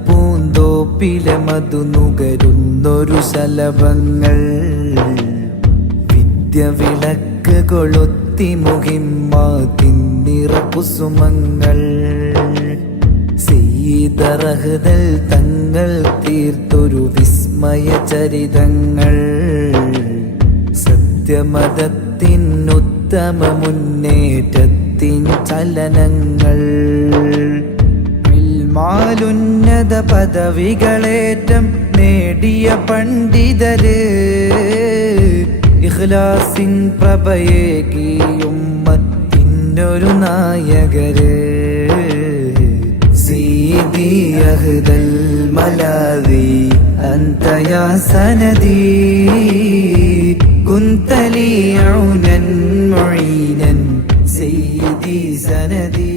വിജ്ഞാനപ്പൂന്തോപ്പിലെ മധുനുകരുന്നൊരു ശലഭങ്ങൾ വിദ്യവിളക്ക് കൊളുത്തി മുഹിമ്മാതിന്നിറ കുസുമങ്ങൾ സയ്യിദറഹ്ദൽ തങ്ങൾ തീർത്തൊരു വിസ്മയ ചരിതങ്ങൾ സത്യമതത്തിനുത്തമ മുന്നേറ്റത്തിൻ ചലനങ്ങൾ മാലുന്നത പദവികളേറ്റം നേടിയ പണ്ഡിതര് ഇഖ്ലാസിൻ പ്രഭയേകി ഉമ്മത്തിനൊരു നായകര് സീദി അഹ്ദൽ മലാദി അന്ത യാ സനദി കുന്ത ലി ഔനൻ മുഈനൻ സയ്യിദി സനദി